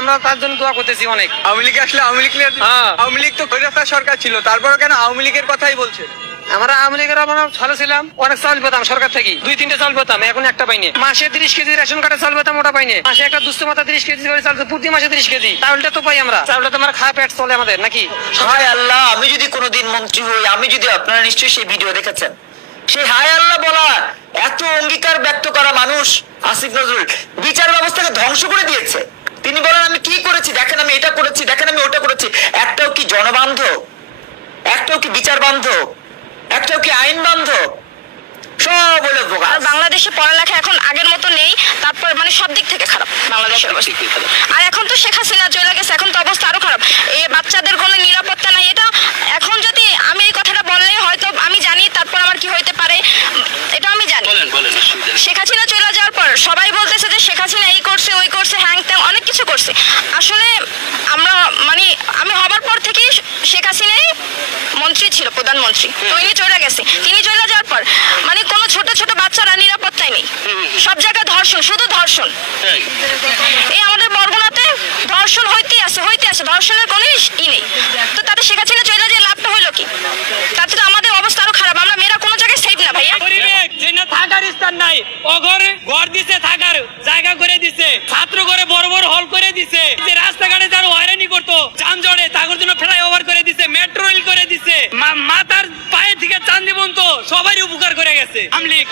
আমরা তার জন্য দোয়া করতেছি অনেক। আওয়ামী লীগ আসলে আওয়ামী লীগ তো কৈরাস্তার সরকার ছিল, তারপরও কেন আওয়ামী লীগের কথাই বলছেন? আমরা আওয়ামী লীগের ভালো ছিলাম, অনেক চাল পেতাম সরকার থেকে, 2-3টে চাল পেতাম, এখন একটা পাইনি। মাসে 30 কেজি রেশন কার্ডে চাল পেতাম, ওটা পাইনি। মাসে একটা দুস্থ মাথা 30 কেজি করে চাল, প্রতি মাসে 30 কেজি চাউলটা তো পাই আমরা। চাউলটা তো আমরা খাওয়া পেট চলে আমাদের নাকি? হায় আল্লাহ, আমি যদি কোনোদিন মন্ত্রী হই, আমি যদি, আপনারা নিশ্চয়ই সেই ভিডিও দেখেছেন, সেই হায় আল্লাহ বলা, এত অঙ্গীকার ব্যক্ত করা মানুষ আসিফ নজরুল বিচার ব্যবস্থাকে ধ্বংস করে দিয়েছে। তিনি বলেন আমি কি করেছি, দেখেন আমি এটা করেছি, দেখেন আমি ওটা করেছি। একটাও কি জনবান্ধব? একটাও কি বিচার বান্ধব? একটাও কি আইন বান্ধব? সব হলো বোকা। বাংলাদেশে পড়ালেখা এখন আগের মতো নেই, তারপর মানে সব দিক থেকে খারাপ বাংলাদেশের অবস্থা। আর এখন তো শেখ হাসিনা চলে গেছে, এখন তো অবস্থা আরো খারাপ। এই বাচ্চাদের কোনো নিরাপত্তা নাই। এটা এখন যদি আমি এই কথাটা বললে হয়তো আমি জানি, তারপর আমার কি হইতে পারে এটা আমি জানি। শেখ হাসিনা চলে যাওয়ার পর সবাই বলতেছে যে শেখ হাসিনা এই করছে, ওই করছে, হ্যাং ত্যাং অনেক কিছু করছে। আসলে আমরা মানে আমি হবার পর থেকেই শেখ হাসিনাই মন্ত্রী ছিল, প্রধানমন্ত্রী। তো ইনি চলে গেছে, তিনি চলে যাওয়ার পর মানে কোনো ছোট ছোট বাচ্চারা নিরাপত্তাই নেই, সব জায়গায় ধর্ষণ, শুধু ধর্ষণ। এই আমাদের বরগুনাতে ধর্ষণ হইতে আছে, ধর্ষণের কোনো ই নেই। তো তাতে শেখ হাসিনা চলে যে লাভটা হইলো কি? তাতে তো আমাদের অবস্থা আরো খারাপ। আমরা মেয়েরা কোনো জায়গায় সেফ না ভাইয়া। থাকার স্থান নাই, ঘর দিছে, থাকার জায়গা করে দিছে, ছাত্র করে বড় বড় হল করে দিছে, রাস্তাঘাটে যারা হয়রানি করতো যানজটে তাদের জন্য ফ্লাইওভার করে দিছে, মেট্রো রেল করে দিছে, মাথার পায়ে থেকে চান্দি পর্যন্ত সবারই উপকার করে গেছে আওয়ামী লীগ।